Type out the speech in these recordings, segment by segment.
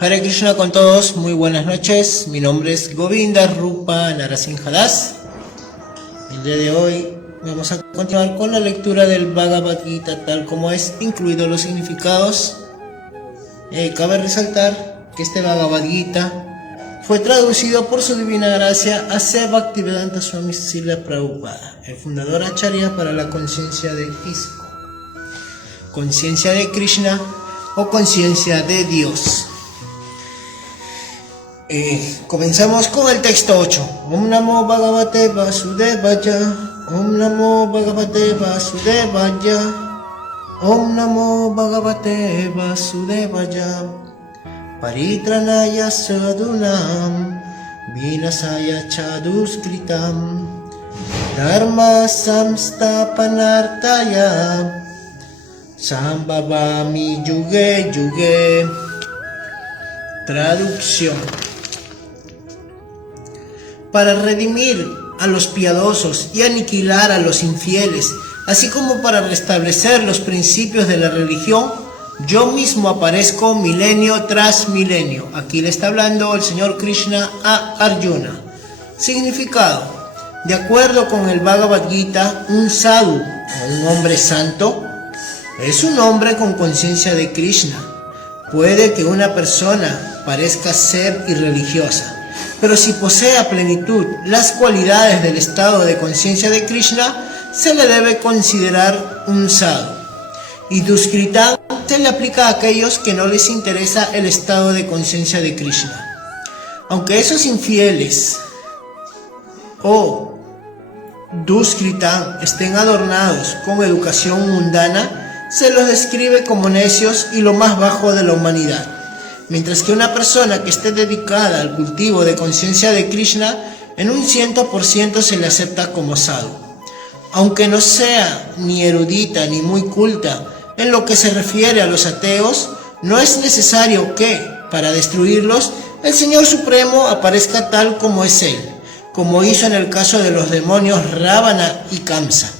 Hare Krishna con todos, muy buenas noches. Mi nombre es Govinda Rupa Narasimha Das. El día de hoy vamos a continuar con la lectura del Bhagavad Gita tal como es, incluidos los significados. Cabe resaltar que este Bhagavad Gita fue traducido por su divina gracia a C. Bhaktivedanta Swami Srila Prabhupada, el fundador Acharya para la conciencia de ISKCON, conciencia de Krishna o conciencia de Dios. Comenzamos con el texto 8. Om Namo Bhagavate Vasudevaya. Om Namo Bhagavate Vasudevaya. Om Namo Bhagavate Vasudevaya. Paritranaya sadunam vinasaya chaduskritam dharma samstapanartaya sambhavami yuge yuge. Traducción: para redimir a los piadosos y aniquilar a los infieles, así como para restablecer los principios de la religión, yo mismo aparezco milenio tras milenio. Aquí le está hablando el Señor Krishna a Arjuna. Significado: de acuerdo con el Bhagavad Gita, un sadhu o un hombre santo es un hombre con conciencia de Krishna. Puede que una persona parezca ser irreligiosa, pero si posee a plenitud las cualidades del estado de conciencia de Krishna, se le debe considerar un sadhu. Y Duskritam se le aplica a aquellos que no les interesa el estado de conciencia de Krishna. Aunque esos infieles o Duskritam estén adornados con educación mundana, se los describe como necios y lo más bajo de la humanidad. Mientras que una persona que esté dedicada al cultivo de conciencia de Krishna, en un 100% se le acepta como sadhu. Aunque no sea ni erudita ni muy culta, en lo que se refiere a los ateos, no es necesario que, para destruirlos, el Señor Supremo aparezca tal como es Él, como hizo en el caso de los demonios Ravana y Kamsa.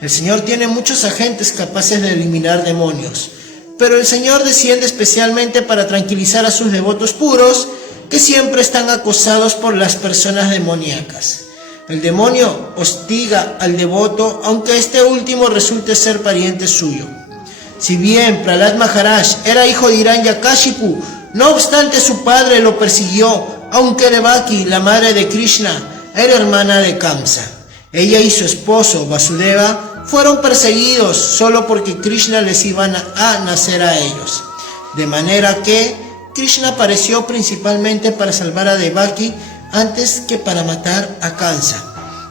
El Señor tiene muchos agentes capaces de eliminar demonios, pero el Señor desciende especialmente para tranquilizar a sus devotos puros, que siempre están acosados por las personas demoníacas. El demonio hostiga al devoto, aunque este último resulte ser pariente suyo. Si bien Prahlad Maharaj era hijo de Hiranyakashipu, no obstante su padre lo persiguió, aunque Devaki, la madre de Krishna, era hermana de Kamsa. Ella y su esposo Vasudeva fueron perseguidos solo porque Krishna les iba a nacer a ellos. De manera que Krishna apareció principalmente para salvar a Devaki antes que para matar a Kamsa.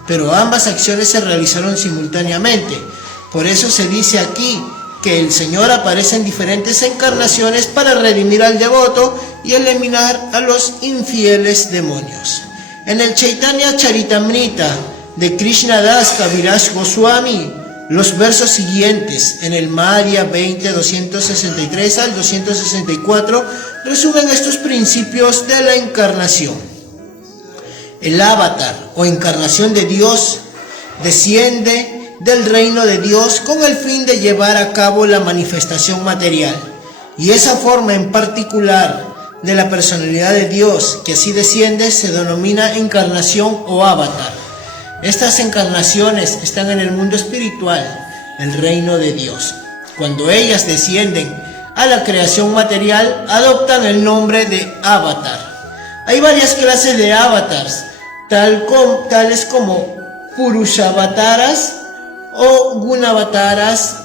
Pero ambas acciones se realizaron simultáneamente. Por eso se dice aquí que el Señor aparece en diferentes encarnaciones para redimir al devoto y eliminar a los infieles demonios. En el Chaitanya Charitamrita de Krishna Das Kaviraj Goswami, los versos siguientes en el Madhya 20, 263 al 264 resumen estos principios de la encarnación. El avatar o encarnación de Dios desciende del reino de Dios con el fin de llevar a cabo la manifestación material, y esa forma en particular de la personalidad de Dios que así desciende se denomina encarnación o avatar. Estas encarnaciones están en el mundo espiritual, el reino de Dios. Cuando ellas descienden a la creación material, adoptan el nombre de avatar. Hay varias clases de avatars, tales como Purushavatas o Gunavataras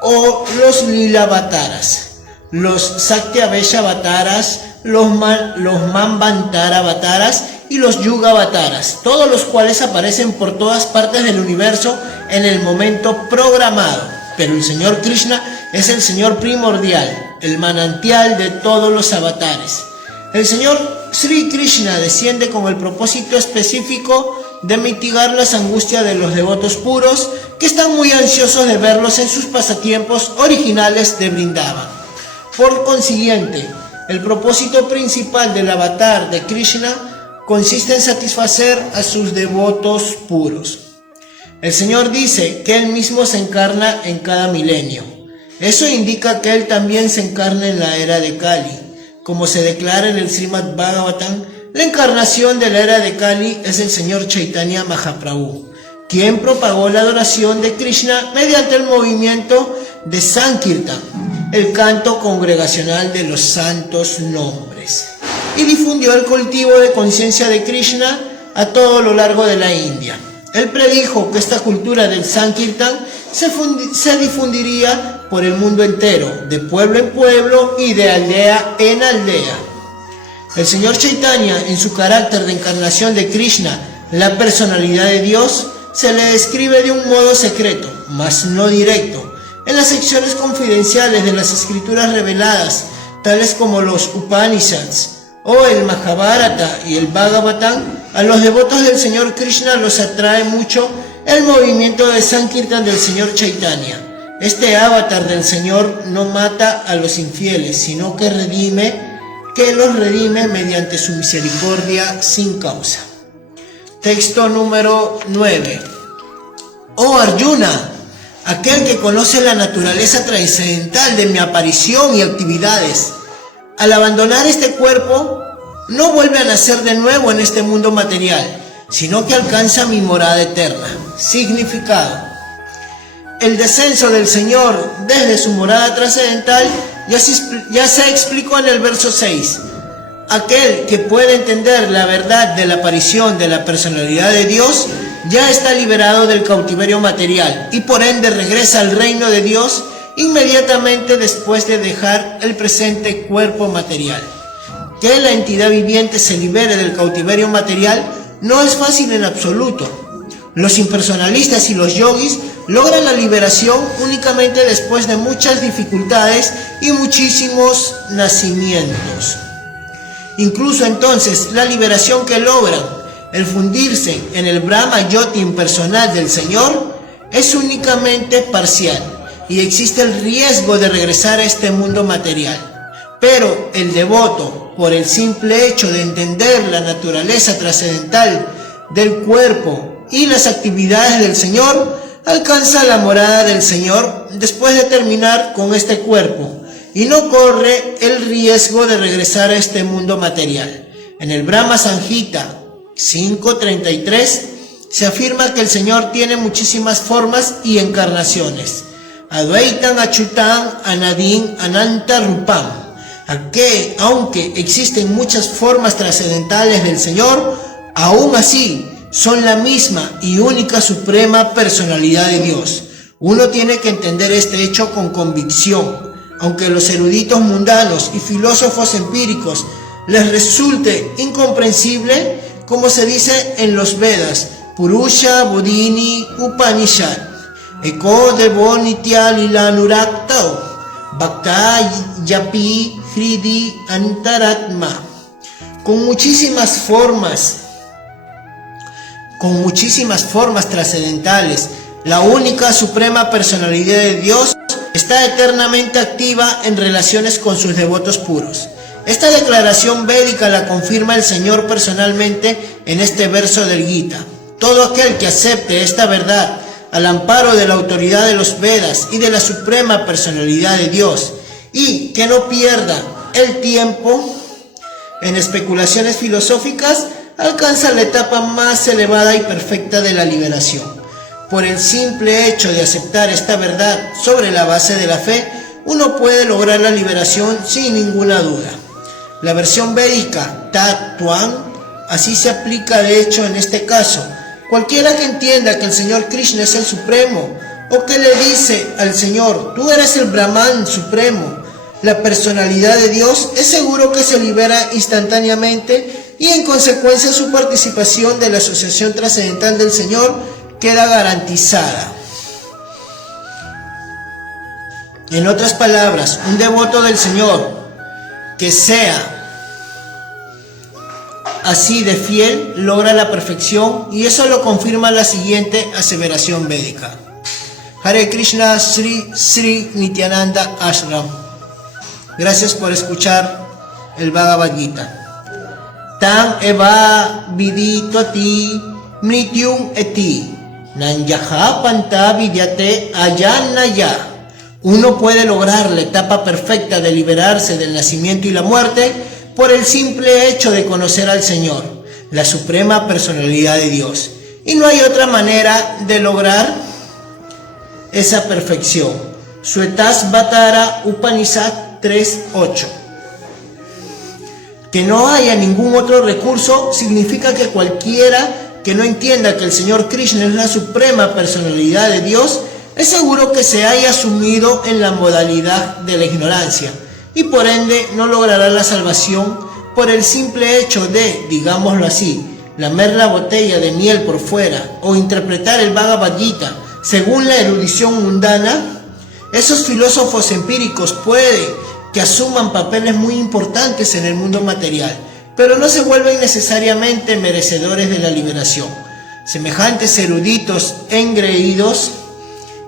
o los Lilavataras, los Satyaveshavataras, los Manvantaravataras y los Yugavataras, todos los cuales aparecen por todas partes del universo en el momento programado. Pero el Señor Krishna es el Señor primordial, el manantial de todos los avatares. El Señor Sri Krishna desciende con el propósito específico de mitigar las angustias de los devotos puros que están muy ansiosos de verlos en sus pasatiempos originales de Vrindavan. Por consiguiente, el propósito principal del avatar de Krishna consiste en satisfacer a sus devotos puros. El Señor dice que Él mismo se encarna en cada milenio. Eso indica que Él también se encarna en la era de Kali. Como se declara en el Srimad Bhagavatam, la encarnación de la era de Kali es el señor Chaitanya Mahaprabhu, quien propagó la adoración de Krishna mediante el movimiento de Sankirtan, el canto congregacional de los santos nombres, y difundió el cultivo de conciencia de Krishna a todo lo largo de la India. Él predijo que esta cultura del Sankirtan se difundiría por el mundo entero, de pueblo en pueblo y de aldea en aldea. El señor Chaitanya, en su carácter de encarnación de Krishna, la personalidad de Dios, se le describe de un modo secreto, mas no directo, en las secciones confidenciales de las escrituras reveladas, tales como los Upanishads o el Mahabharata y el Bhagavatam. A los devotos del señor Krishna los atrae mucho el movimiento de Sankirtan del señor Chaitanya. Este avatar del Señor no mata a los infieles, sino que los redime mediante su misericordia sin causa. Texto número 9. Oh Arjuna, aquel que conoce la naturaleza trascendental de mi aparición y actividades, al abandonar este cuerpo, no vuelve a nacer de nuevo en este mundo material, sino que alcanza mi morada eterna. Significado: el descenso del Señor desde su morada trascendental ya se explicó en el verso 6. Aquel que puede entender la verdad de la aparición de la personalidad de Dios ya está liberado del cautiverio material y por ende regresa al reino de Dios inmediatamente después de dejar el presente cuerpo material. Que la entidad viviente se libere del cautiverio material no es fácil en absoluto. Los impersonalistas y los yogis logran la liberación únicamente después de muchas dificultades y muchísimos nacimientos. Incluso entonces, la liberación que logran, el fundirse en el Brahma Yoti impersonal del Señor, es únicamente parcial y existe el riesgo de regresar a este mundo material. Pero el devoto, por el simple hecho de entender la naturaleza trascendental del cuerpo y las actividades del Señor, alcanza la morada del Señor después de terminar con este cuerpo y no corre el riesgo de regresar a este mundo material. En el Brahma Samhita 5.33 se afirma que el Señor tiene muchísimas formas y encarnaciones. Advaitam Achutam Anadim Ananta Rupam. Aunque existen muchas formas trascendentales del Señor, aún así son la misma y única suprema personalidad de Dios. Uno tiene que entender este hecho con convicción, aunque los eruditos mundanos y filósofos empíricos les resulte incomprensible, como se dice en los Vedas, Purusha Bodhini Upanishad, Eko Devo Nitya Lila Nurakta, Bhakta Yapi Hridi Antaratma. Con muchísimas formas trascendentales, la única suprema personalidad de Dios está eternamente activa en relaciones con sus devotos puros. Esta declaración védica la confirma el Señor personalmente en este verso del Gita. Todo aquel que acepte esta verdad al amparo de la autoridad de los Vedas y de la suprema personalidad de Dios, y que no pierda el tiempo en especulaciones filosóficas, alcanza la etapa más elevada y perfecta de la liberación. Por el simple hecho de aceptar esta verdad sobre la base de la fe, uno puede lograr la liberación sin ninguna duda. La versión védica Tat Tvam así se aplica de hecho en este caso. Cualquiera que entienda que el Señor Krishna es el Supremo, o que le dice al Señor, tú eres el Brahman Supremo, la personalidad de Dios, es seguro que se libera instantáneamente y en consecuencia su participación de la asociación trascendental del Señor queda garantizada. En otras palabras, un devoto del Señor que sea así de fiel logra la perfección, y eso lo confirma la siguiente aseveración védica. Hare Krishna, Sri Sri Nityananda Ashram. Gracias por escuchar el Bhagavad Gita. Tam eva viditoti mrityum eti nanyaha panta vidyate ayanaya Uno puede lograr la etapa perfecta de liberarse del nacimiento y la muerte por el simple hecho de conocer al Señor, la suprema personalidad de Dios. Y no hay otra manera de lograr esa perfección. Suetasvatara Upanishad 3.8. Que no haya ningún otro recurso significa que cualquiera que no entienda que el Señor Krishna es la suprema personalidad de Dios, es seguro que se haya sumido en la modalidad de la ignorancia y por ende no logrará la salvación por el simple hecho de, digámoslo así, lamer la botella de miel por fuera o interpretar el Bhagavad Gita según la erudición mundana. Esos filósofos empíricos puede que asuman papeles muy importantes en el mundo material, pero no se vuelven necesariamente merecedores de la liberación. Semejantes eruditos engreídos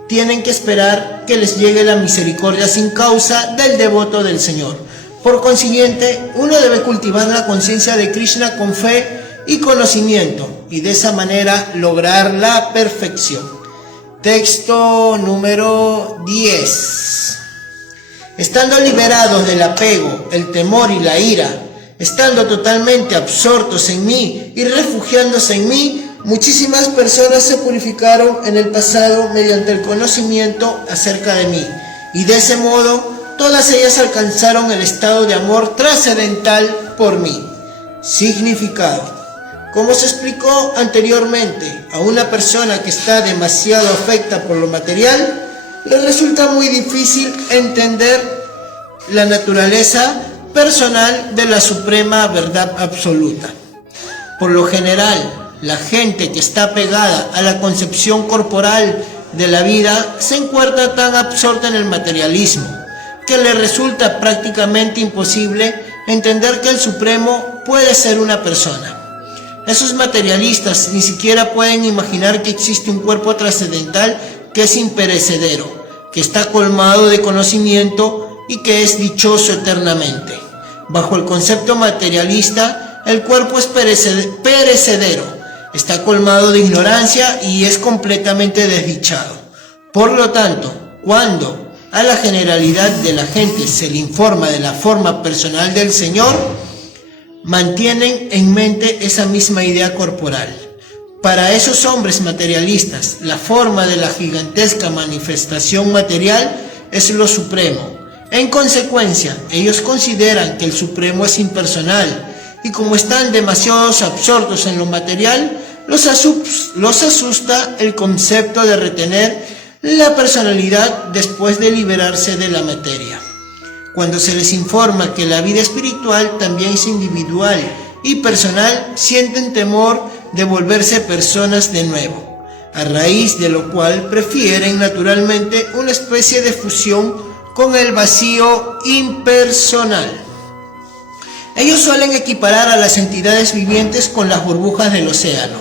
tienen que esperar que les llegue la misericordia sin causa del devoto del Señor. Por consiguiente, uno debe cultivar la conciencia de Krishna con fe y conocimiento, y de esa manera lograr la perfección. Texto número 10. Estando liberados del apego, el temor y la ira, estando totalmente absortos en mí y refugiándose en mí, muchísimas personas se purificaron en el pasado mediante el conocimiento acerca de mí, y de ese modo todas ellas alcanzaron el estado de amor trascendental por mí. Significado. Como se explicó anteriormente, a una persona que está demasiado afecta por lo material, le resulta muy difícil entender la naturaleza personal de la suprema verdad absoluta. Por lo general, la gente que está pegada a la concepción corporal de la vida se encuentra tan absorta en el materialismo que le resulta prácticamente imposible entender que el Supremo puede ser una persona. Esos materialistas ni siquiera pueden imaginar que existe un cuerpo trascendental que es imperecedero, que está colmado de conocimiento y que es dichoso eternamente. Bajo el concepto materialista, el cuerpo es perecedero, está colmado de ignorancia y es completamente desdichado. Por lo tanto, cuando a la generalidad de la gente se le informa de la forma personal del Señor, mantienen en mente esa misma idea corporal. Para esos hombres materialistas, la forma de la gigantesca manifestación material es lo supremo. En consecuencia, ellos consideran que el Supremo es impersonal, y como están demasiado absortos en lo material, los asusta el concepto de retener la personalidad después de liberarse de la materia. Cuando se les informa que la vida espiritual también es individual y personal, sienten temor de volverse personas de nuevo, a raíz de lo cual prefieren naturalmente una especie de fusión con el vacío impersonal. Ellos suelen equiparar a las entidades vivientes con las burbujas del océano,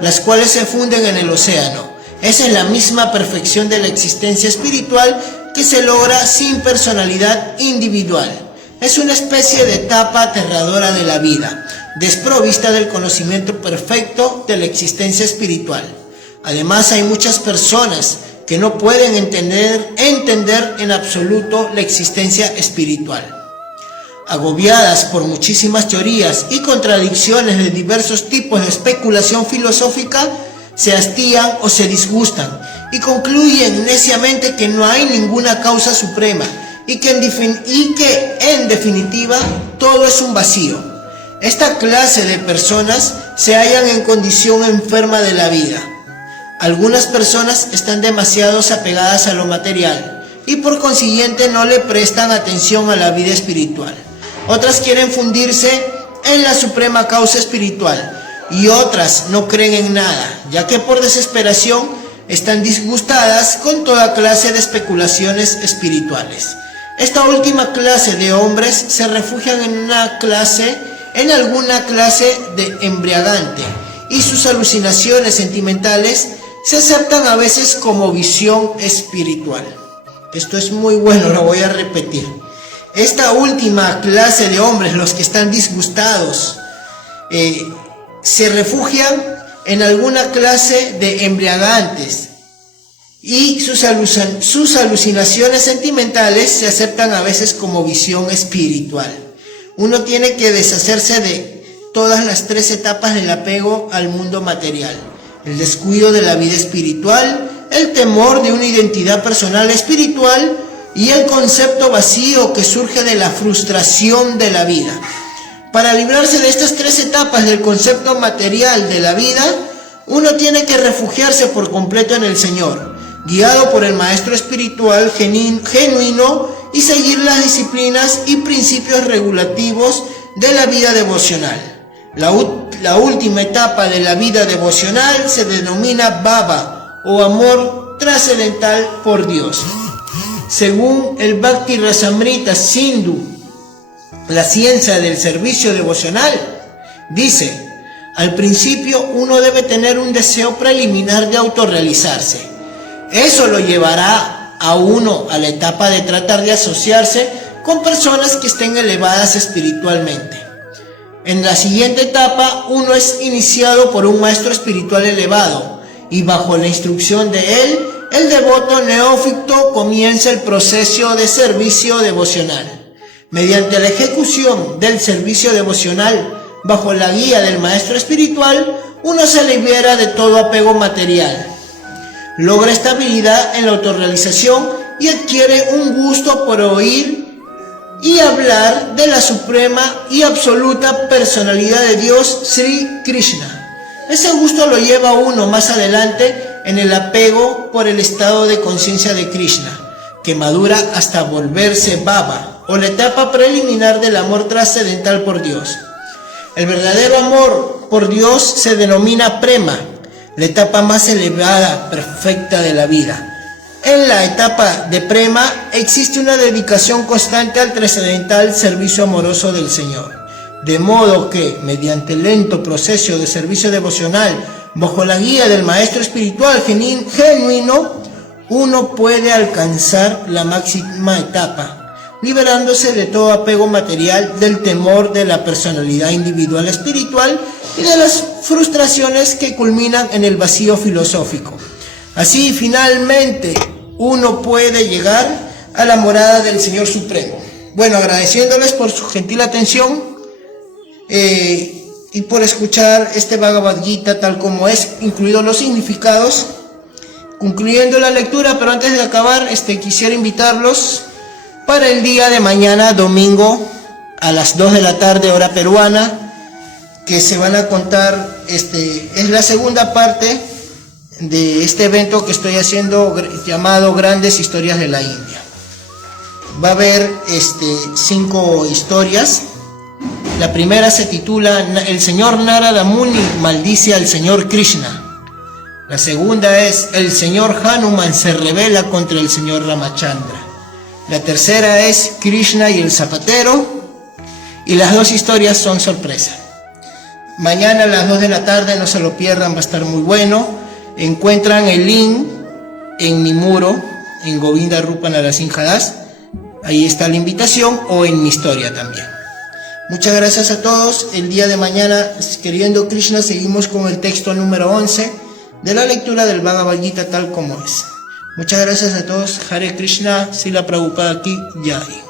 las cuales se funden en el océano. Esa es la misma perfección de la existencia espiritual que se logra sin personalidad individual. Es una especie de etapa aterradora de la vida, desprovista del conocimiento perfecto de la existencia espiritual. Además, hay muchas personas que no pueden entender en absoluto la existencia espiritual. Agobiadas por muchísimas teorías y contradicciones de diversos tipos de especulación filosófica, se hastían o se disgustan y concluyen neciamente que no hay ninguna causa suprema y que en definitiva todo es un vacío. Esta clase de personas se hallan en condición enferma de la vida. Algunas personas están demasiado apegadas a lo material y por consiguiente no le prestan atención a la vida espiritual. Otras quieren fundirse en la suprema causa espiritual y otras no creen en nada, ya que por desesperación están disgustadas con toda clase de especulaciones espirituales. Esta última clase de hombres se refugian en alguna clase de embriagante y sus alucinaciones sentimentales se aceptan a veces como visión espiritual. Esto es muy bueno, lo voy a repetir. Esta última clase de hombres, los que están disgustados, se refugian en alguna clase de embriagantes y sus alucinaciones sentimentales se aceptan a veces como visión espiritual. Uno tiene que deshacerse de todas las tres etapas del apego al mundo material: el descuido de la vida espiritual, el temor de una identidad personal espiritual y el concepto vacío que surge de la frustración de la vida. Para librarse de estas tres etapas del concepto material de la vida, uno tiene que refugiarse por completo en el Señor, guiado por el maestro espiritual genuino, y seguir las disciplinas y principios regulativos de la vida devocional. La última etapa de la vida devocional se denomina Bhava, o amor trascendental por Dios. Según el Bhakti Rasamrita Sindhu, la ciencia del servicio devocional, dice: al principio uno debe tener un deseo preliminar de autorrealizarse. Eso lo llevará a uno a la etapa de tratar de asociarse con personas que estén elevadas espiritualmente. En la siguiente etapa, uno es iniciado por un maestro espiritual elevado, y bajo la instrucción de él, el devoto neófito comienza el proceso de servicio devocional. Mediante la ejecución del servicio devocional bajo la guía del maestro espiritual, uno se libera de todo apego material, logra estabilidad en la autorrealización y adquiere un gusto por oír y hablar de la suprema y absoluta personalidad de Dios, Sri Krishna. Ese gusto lo lleva a uno más adelante en el apego por el estado de conciencia de Krishna, que madura hasta volverse Bhava, o la etapa preliminar del amor trascendental por Dios. El verdadero amor por Dios se denomina Prema, la etapa más elevada, perfecta de la vida. En la etapa de Prema existe una dedicación constante al trascendental servicio amoroso del Señor, de modo que, mediante el lento proceso de servicio devocional bajo la guía del maestro espiritual genuino, uno puede alcanzar la máxima etapa, liberándose de todo apego material, del temor de la personalidad individual espiritual y de las frustraciones que culminan en el vacío filosófico. Así, finalmente, uno puede llegar a la morada del Señor Supremo. Bueno, agradeciéndoles por su gentil atención y por escuchar este Bhagavad Gita tal como es, incluidos los significados. Concluyendo la lectura, pero antes de acabar, quisiera invitarlos para el día de mañana, domingo, a las 2 de la tarde, hora peruana, que se van a contar, es la segunda parte de este evento que estoy haciendo llamado Grandes Historias de la India. Va a haber 5 historias. La primera se titula El señor Narada Muni maldice al señor Krishna. La segunda es El señor Hanuman se rebela contra el señor Ramachandra. La tercera es Krishna y el zapatero. Y las 2 historias son sorpresa. Mañana a las 2 de la tarde, no se lo pierdan, va a estar muy bueno. Encuentran el link en mi muro, en Govinda Rupa Narasimha Das. Ahí está la invitación, o en mi historia también. Muchas gracias a todos. El día de mañana, queriendo Krishna, seguimos con el texto número 11 de la lectura del Bhagavad Gita tal como es. Muchas gracias a todos. Hare Krishna, Srila Prabhupada Ki Jai.